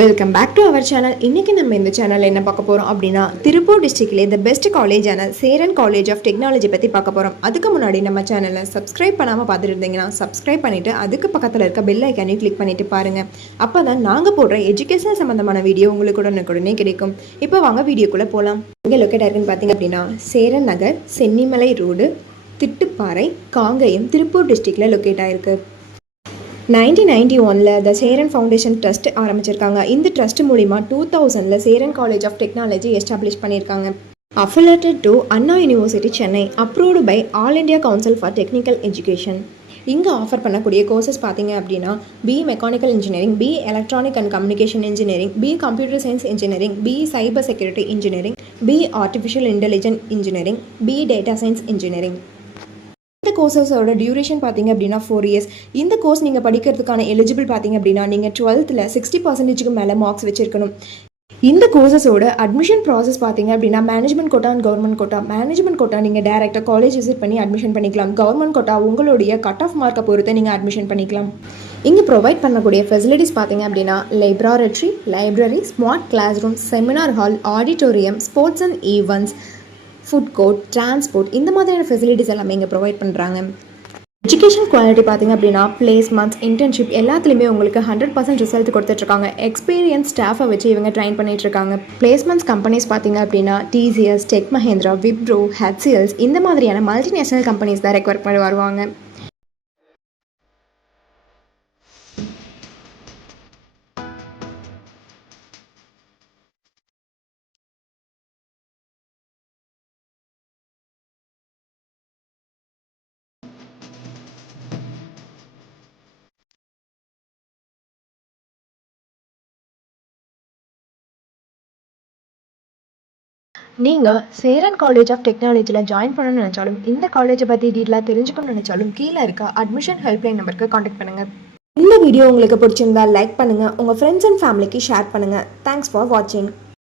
Welcome back to our channel. இன்றைக்கி நம்ம இந்த சேனலில் என்ன பார்க்க போகிறோம் அப்படின்னா, திருப்பூர் டிஸ்ட்ரிக்ட்லேயே த பெஸ்ட் காலேஜான சேரன் காலேஜ் ஆஃப் டெக்னாலஜி பற்றி பார்க்க போகிறோம். அதுக்கு முன்னாடி நம்ம சேனலை சப்ஸ்கிரைப் பண்ணாமல் பார்த்துட்டு இருந்தீங்கன்னா சப்ஸ்கிரைப் பண்ணிவிட்டு அதுக்கு பக்கத்தில் இருக்க பெல் ஐக்கானையும் கிளிக் பண்ணிவிட்டு பாருங்கள். அப்போ தான் நாங்கள் போடுற எஜுகேஷன் சம்மந்தமான வீடியோ உங்களுக்கு உடனுக்குடனே கிடைக்கும். இப்போ வாங்க வீடியோக்குள்ளே போகலாம். எங்கே லொக்கேட் ஆயிருக்குன்னு பார்த்தீங்க அப்படின்னா, சேரன் நகர், சென்னிமலை ரோடு, திட்டுப்பாறை, காங்கயம், திருப்பூர் டிஸ்ட்ரிக்டில் லொக்கேட் ஆயிருக்கு. 1991 த சேரன் ஃபவுண்டேஷன் ட்ரஸ்ட் ஆரம்பிச்சிருக்காங்க. இந்த ட்ரஸ்ட் மூலிமா 2000 Cheran college of technology establish பண்ணியிருக்காங்க. Affiliated to Anna university Chennai, approved by All India Council for Technical Education. இங்கே ஆஃபர் பண்ணக்கூடிய கோர்சஸ் பார்த்தீங்க அப்படின்னா, B mechanical engineering, B electronic and communication engineering, B computer science engineering, B cyber security engineering, B artificial intelligence engineering, B data science engineering. இந்த கோர்சஸோட duration பார்த்தீங்க அப்படின்னா 4 years. இந்த course நீங்கள் படிக்கிறதுக்கான எலிஜிபிள் பார்த்தீங்க அப்படின்னா, நீங்கள் 12th 60% மேலே மார்க்ஸ் வச்சுருக்கணும். இந்த கோர்சஸோட அட்மிஷன் ப்ராசஸ் பார்த்தீங்க அப்படின்னா, management quota and government quota. Management quota நீங்கள் டேரெக்டாக காலேஜ் விசிட் பண்ணி அட்மிஷன் பண்ணிக்கலாம். கவர்மெண்ட் கோட்டா உங்களுடைய கட் ஆஃப் மார்க்கை பொறுத்து நீங்கள் அட்மிஷன் பண்ணிக்கலாம். இங்கே ப்ரொவைட் பண்ணக்கூடிய ஃபெசிலிட்டிஸ் பார்த்தீங்க அப்படின்னா, library, smart class room, seminar hall, auditorium, sports and events, food court, transport, இந்த மாதிரியான ஃபெசிலிட்டிஸ் எல்லாமே இங்கே ப்ரொவைட் பண்ணுறாங்க. எஜுகேஷன் குவாலிட்டி பார்த்திங்க அப்படின்னா, பிளேஸ்மெண்ட்ஸ், இன்டர்ன்ஷிப் எல்லாத்துலேயுமே உங்களுக்கு 100% ரிசல்ட் கொடுத்துட்ருக்காங்க. எக்ஸ்பீரியன்ஸ் ஸ்டாஃபை வச்சு இவங்க ட்ரைன் பண்ணிகிட்ருக்காங்க. பிளேஸ்மெண்ட்ஸ் கம்பெனிஸ் பார்த்திங்க அப்படின்னா, டிசிஎஸ், டெக் மஹேந்திரா, விப்ரோ, ஹெச்சிஎல்ஸ், இந்த மாதிரியான மல்டிநேஷனல் கம்பெனிஸ் தான் ரெக்வயர் பண்ணி வருவாங்க. நீங்கள் சேரன் காலேஜ் ஆஃப் டெக்னாலஜியில் ஜாயின் பண்ணணும்னு நினச்சாலும், இந்த காலேஜை பற்றி டீட்டெயிலாக தெரிஞ்சுக்கணும்னு நினச்சாலும், கீழே இருக்க அட்மிஷன் ஹெல்ப்லைன் நம்பருக்கு காண்டாக்ட் பண்ணுங்கள். இந்த வீடியோ உங்களுக்கு பிடிச்சிருந்தா லைக் பண்ணுங்கள், உங்கள் ஃப்ரெண்ட்ஸ் அண்ட் ஃபேமிலிக்கு ஷேர் பண்ணுங்கள். தேங்க்ஸ் ஃபார் வாட்சிங்.